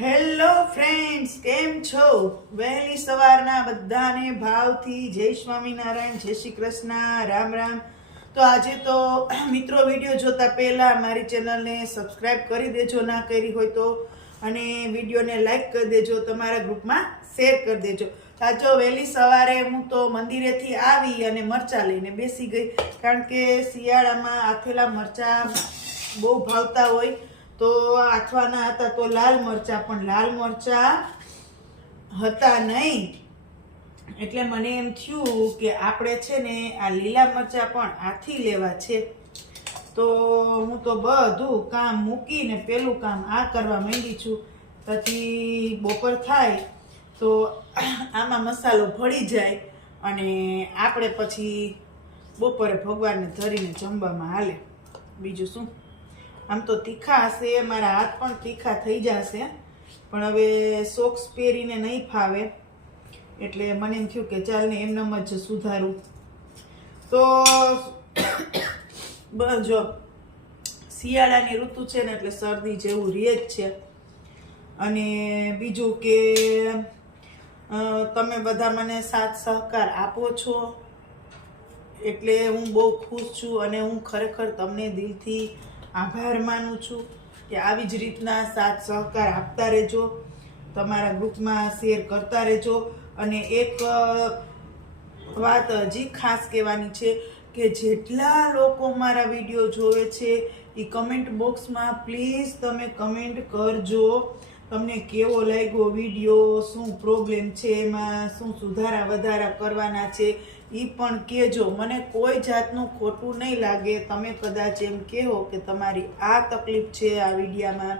Hello friends, કેમ છો? વહેલી સવારના બધાને ભાવથી જય સ્વામિનારાયણ, જય શ્રી કૃષ્ણ, રામ રામ. તો આજે તો મિત્રો વીડિયો જોતા પહેલા મારી ચેનલને સબસ્ક્રાઈબ કરી દેજો ના કરી હોય તો અને વિડીયોને લાઈક કરી દેજો, તમારા ગ્રુપમાં શેર કરી દેજો. સાચો વહેલી સવારે હું તો મંદિરેથી આવી અને મરચાં લઈને બેસી ગઈ. કારણ કે શિયાળામાં આથેલા મરચાં બહુ ભાવતા હોય. તો આથવાના હતા તો લાલ મરચા, પણ લાલ મરચા હતા નહીં. એટલે મને એમ થયું કે આપણે છે ને આ લીલા મરચા પણ આથી લેવા છે. તો હું તો બધું કામ મૂકીને પેલું કામ આ કરવા માંડી છું. પછી બપોર થાય તો આમાં મસાલો ભળી જાય અને આપણે પછી બપોરે ભગવાનને ધરીને જમવામાં હાલે. બીજું શું? આમ તો તીખા હશે, મારા હાથ પણ તીખા થઈ જશે. પણ હવે સોક્સ પહેરીને નહીં ફાવે. એટલે મને એમ થયું કે ચાલ ને એમનેમ જ સુધારું. તો જો, શિયાળાની ઋતુ છે ને એટલે શરદી જેવું રહે જ છે. અને બીજું કે તમે બધા મને સાથ સહકાર આપો છો. એટલે હું બહુ ખુશ છું અને હું ખરેખર તમને દિલથી આભાર માનું છું કે આવી જ રીતના સાથ સહકાર આપતા રહેજો, તમારા ગ્રુપમાં શેર કરતા રહેજો. અને એક વાત હજી ખાસ કહેવાની છે કે જેટલા લોકો મારા વીડિયો જોવે છે એ કમેન્ટ બોક્સમાં પ્લીઝ તમે કમેન્ટ કરજો. તમને કેવો લાગ્યો વીડિયો, શું પ્રોબ્લેમ છે એમાં, શું સુધારા વધારા કરવાના છે એ પણ કહેજો. મને કોઈ જાતનું ખોટું નહીં લાગે. તમે કદાચ એમ કહો કે તમારી આ તકલીફ છે આ વિડીયામાં.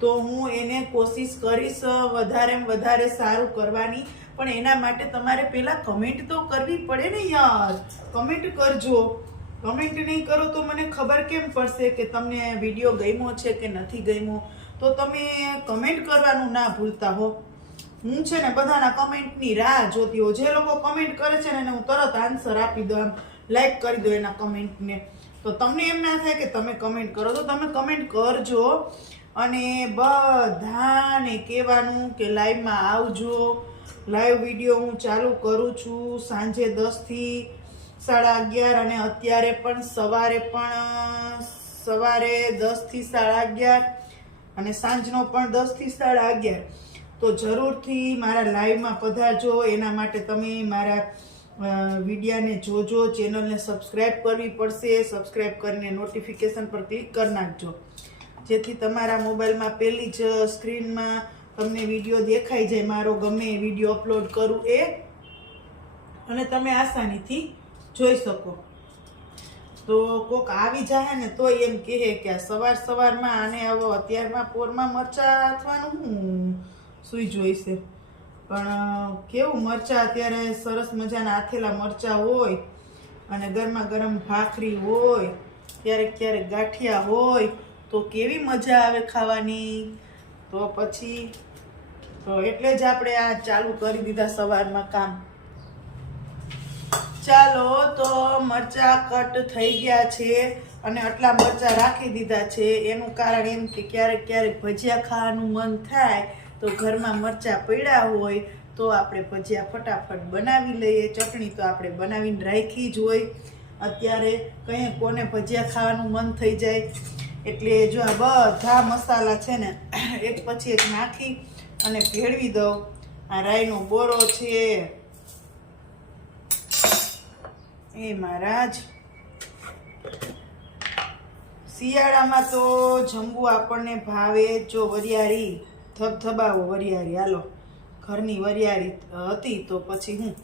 તો હું એને કોશિશ કરીશ, વધારે વધારે સારું કરવાની. પણ એના માટે તમારે પહેલાં કમેન્ટ તો કરવી પડે ને યાર. કમેન્ટ કરજો. કમેન્ટ નહીં કરો તો મને ખબર કેમ પડશે કે તમને વીડિયો ગમ્યો છે કે નથી ગમ્યો? તો તમે કમેન્ટ કરવાનું ના ભૂલતા હો. હું છે ને બધાના કમેન્ટની રાહ જોતી હોઉં. જે લોકો કમેન્ટ કરે છે ને એને હું તરત આન્સર આપી દઉં આમ. લાઈક કરી દો એના કમેન્ટને. તો તમને એમ ના થાય કે તમે કમેન્ટ કરો. તો તમે કમેન્ટ કરજો અને બધાને કહેવાનું કે લાઈવમાં આવજો. લાઈવ વીડિયો હું ચાલુ કરું છું સાંજે દસથી સાડા અગિયાર અને અત્યારે પણ સવારે પણ, સવારે દસથી સાડા અગિયાર અને સાંજનો પણ દસથી સાડા અગિયાર. તો જરૂરથી મારા લાઈવમાં પધારજો. એના માટે તમે મારા વિડિયાને જોજો. ચેનલને સબસ્ક્રાઈબ કરવી પડશે. સબસ્ક્રાઈબ કરીને નોટિફિકેશન પર ક્લિક કરી નાખજો. જેથી તમારા મોબાઈલમાં પહેલી જ સ્ક્રીનમાં તમને વીડિયો દેખાઈ જાય. મારો ગમે વીડિયો અપલોડ કરું એ. અને તમે આસાનીથી જોઈ શકો. તો કોક આવી જાય ને તો એમ કહે કે સવાર સવારમાં આને હવે અત્યારમાં પોરમાં મરચા હાથવાનું હું સુઈ જોઈશે પણ કેવું મરચા અત્યારે સરસ મજાના આથેલા મરચા હોય અને ગરમા ગરમ ભાખરી હોય, ક્યારેક ક્યારેક ગાંઠિયા હોય, તો કેવી મજા આવે ખાવાની? તો પછી, તો એટલે જ આપણે આ ચાલુ કરી દીધા સવારમાં કામ. ચાલો તો મરચાં કટ થઈ ગયા છે અને આટલા મરચાં રાખી દીધા છે. એનું કારણ એમ કે ક્યારેક ક્યારેક ભજીયા ખાવાનું મન થાય તો ઘરમાં મરચાં પડ્યા હોય તો આપણે ભજીયા ફટાફટ બનાવી લઈએ. ચટણી તો આપણે બનાવીને રાખી જ હોય. અત્યારે કંઈ કોને ભજીયા ખાવાનું મન થઈ જાય એટલે જો આ બધા મસાલા છે ને એક પછી એક નાખી અને ભેળવી દઉં. આ રાઈનો બોરો છે. એ મહારાજ. શિયાળામાં તો જમવું આપણને ભાવે જો વરિયાળી ધબધબાવો વરિયાળી. હાલો, ઘરની વરિયાળી હતી તો પછી હું.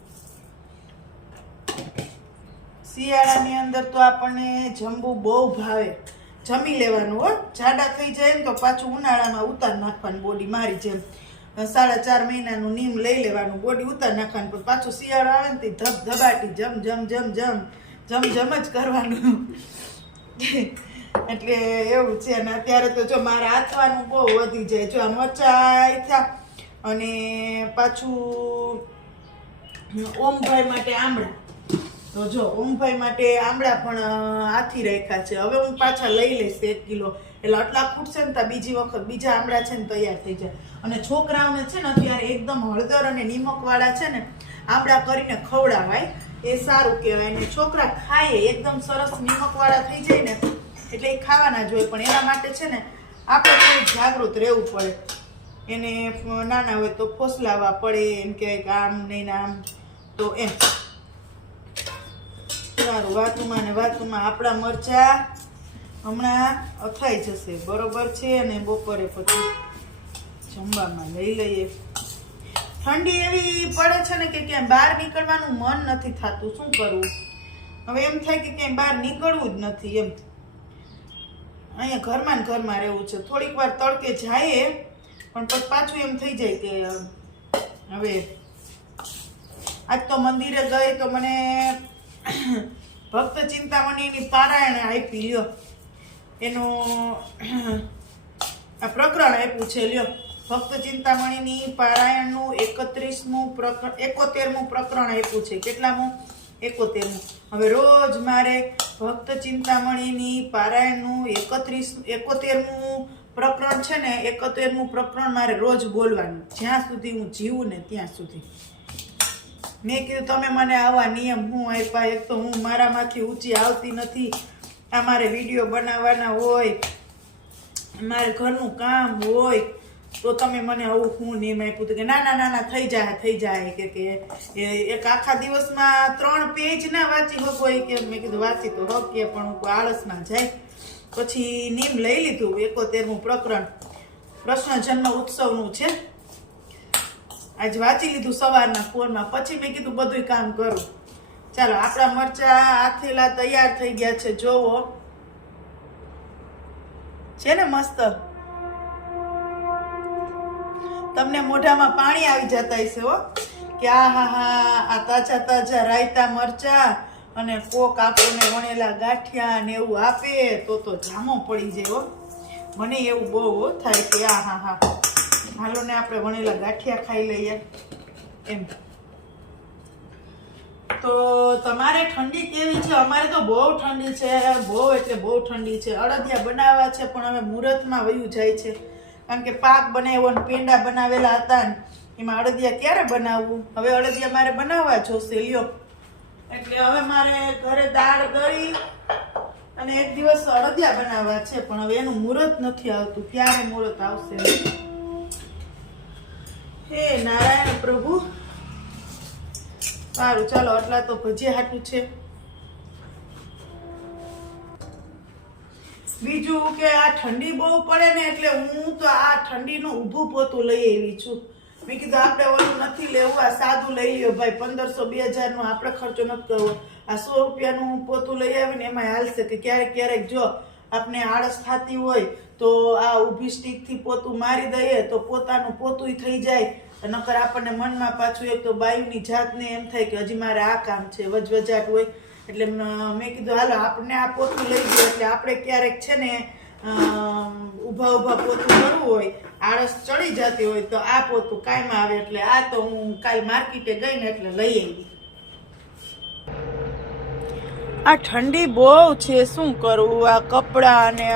શિયાળાની અંદર તો આપણને જમવું બહુ ભાવે. જમી લેવાનું હો. જાડા થઈ જાય ને તો પાછું ઉનાળામાં ઉતાર નાખવાનું બોડી મારી જેમ. સાડા ચાર મહિનાનું નીમ લઈ લેવાનું, બોડી ઉતાર નાખવાનું પણ પાછું શિયાળો આવે ને તે ધબ ધબાટી, જમ જમ જમ જમ જમ જમ જ કરવાનું. એટલે એવું છે. અને અત્યારે તો જો મારે આથવાનું બહુ વધી જાય. જો આ મચાઈ થયા અને પાછું ઓમભાઈ માટે આમળા. તો જો, ઓમભાઈ માટે આમળા પણ હાથી રાખ્યા છે. હવે હું પાછા લઈ લઈશ એક કિલો. એટલે આટલા ખૂટશે ને ત્યાં બીજી વખત, બીજા આમળા છે ને તૈયાર થઈ જાય. અને છોકરાઓને છે ને અત્યારે એકદમ હળદર અને નિમકવાળા છે ને આમળા કરીને ખવડાવાય. એ સારું કહેવાય. ને છોકરા ખાય એકદમ સરસ નિમકવાળા થઈ જાય ને, એટલે એ ખાવાના જ હોય. પણ એના માટે છે ને, આપણે થોડું જાગૃત રહેવું પડે. એને નાના હોય તો ફોસલાવા પડે, એમ કે આમ નહીં આમ. તો એમ. સારું, વાતુમાં ને વાતુમાં આપણા મરચા હમણાં અથાઈ જશે. બરોબર છે અને બપોરે પછી જમવામાં લઈ લઈએ. ઠંડી એવી પડે છે ને કે ક્યાંય બહાર નીકળવાનું મન નથી થતું. શું કરવું હવે એમ થાય કે ક્યાંય બહાર નીકળવું જ નથી એમ. અહીંયા ઘરમાં ઘરમાં રહેવું છે. થોડીક વાર તડકે જાય પણ પછી પાછું એમ થઈ જાય કે, હવે આજ તો મંદિરે ગઈ તો મને ભક્ત ચિંતામણીની પારાયણ આપી લ્યો. એનું આ પ્રકરણ આપ્યું છે, લ્યો. ભક્ત ચિંતામણીની પારાયણનું એકત્રીસમું પ્રકરણ એકોતેરમું પ્રકરણ આપ્યું છે. કેટલામું? એકોતેરમું. હવે રોજ મારે ભક્ત ચિંતામણીની પારાયણનું એકત્રીસ, એકોતેરમું પ્રકરણ છે ને, એકોતેરમું પ્રકરણ મારે રોજ બોલવાનું. જ્યાં સુધી હું જીવું ને ત્યાં સુધી. મેં કીધું, તમે મને આવા નિયમ હું આપ્યા, એક તો હું મારામાંથી ઊંચી આવતી નથી. આ મારે વીડિયો બનાવવાના હોય મારે ઘરનું કામ હોય, તો તમે મને આવું હું નિયમ આપ્યું. હતું કે ના ના ના થઈ જાય થઈ જાય. કે કે એક આખા દિવસમાં ત્રણ પેજ ના વાંચી શકો એ કે મેં કીધું વાંચી તો હક કે પણ હું આળસમાં જાય. પછી નીમ લઈ લીધું, એકોતેરમું પ્રકરણ. કૃષ્ણ જન્મ ઉત્સવનું છે. આજ વાંચી લીધું સવારના ફોનમાં. પછી મેં કીધું બધું કામ કરું. ચાલો, આપણા મરચા આથેલા તૈયાર થઈ ગયા છે, જોવો. છે ને મસ્ત? તમને મોઢામાં પાણી આવી જતા હશે, હો. કે આ, હા હા, આ તાજા તાજા રાયતા મરચા અને કોક આપણને વણેલા ગાંઠિયા ને એવું આપે, તો તો જામો પડી જાય, હો. મને એવું બહુ થાય કે આ, હા હા. હાલો ને આપણે વણેલા ગાંઠિયા ખાઈ લઈએ. એમ. તો તમારે ઠંડી કેવી છે? અમારે તો બહુ ઠંડી છે, બહુ એટલે બહુ ઠંડી છે. અડદિયા બનાવવા છે, પણ હવે મુહૂર્તમાં વયું જાય છે. કારણ કે પાક બનાવ્યો ને પેંડા બનાવેલા હતા ને, એમાં અડદિયા ક્યારે બનાવવું? હવે અડદિયા મારે બનાવવા જોશે, લ્યો. એટલે હવે મારે ઘરે દાળ ગળી અને એક દિવસ અડદિયા બનાવવા છે, પણ હવે એનું મુહૂર્ત નથી આવતું. ક્યારે મુહૂર્ત આવશે? હે નારાયણ પ્રભુ. સારું, ચાલો, આટલા તો ભજીયા હાટું છે. બીજું કે આ ઠંડી બહુ પડે ને એટલે હું તો આ ઠંડીનું ઊભું પોતું લઈ આવી છું. મેં કીધું, આપણે ઓલું નથી લેવું, આ સાદું લઈ લ્યો ભાઈ, પંદરસો બે હજારનો આપણે ખર્ચો નથી કરવો. આ સો રૂપિયાનું પોતું લઈ આવીને એમાં હાલશે કે ક્યારેક ક્યારેક જો આપણે આળસ થતી હોય તો આ ઊભી સ્ટીકથી પોતું મારી દઈએ તો પોતાનું પોતું થઈ જાય. નકર આપણને મનમાં પાછું એક તો બાયુની જાતને એમ થાય કે હજી મારે આ કામ છે, વજવજાટ હોય. એટલે મેં કીધું, હાલો આપણને આ પોતું લઈ ગયું, એટલે આપણે ક્યારેક છે ને ઊભા ઊભા પોતું કરવું હોય, આળસ ચડી જતી હોય, તો આ પોતું કાયમ આવે, એટલે આ તો હું કાલ માર્કેટે ગઈ ને એટલે લઈ આવી આ ઠંડી બહુ છે, શું કરવું આ કપડાં અને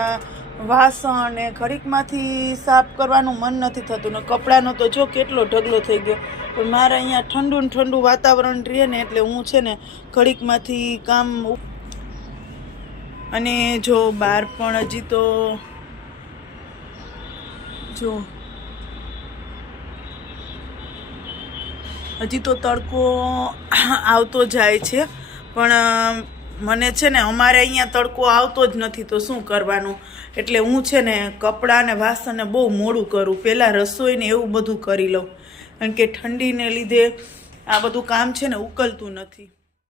વાસણ ને ઘડીકમાંથી સાફ કરવાનું મન નથી થતું ને કપડાનો તો જો કેટલો ઢગલો થઈ ગયો. પણ મારે અહીંયા ઠંડુ ને ઠંડુ વાતાવરણ રહે ને એટલે હું છે ને ઘડીકમાંથી કામ અને જો બહાર પણ હજી તો જો હજી તો તડકો આવતો જાય છે. પણ મને છે ને, અમારે અહીંયા તડકો આવતો જ નથી, તો શું કરવાનું? એટલે હું છે ને, કપડાં ને વાસણને બહુ મોડું કરું. પહેલાં રસોઈને એવું બધું કરી લઉં. કારણ કે ઠંડીને લીધે આ બધું કામ છે ને, ઉકલતું નથી.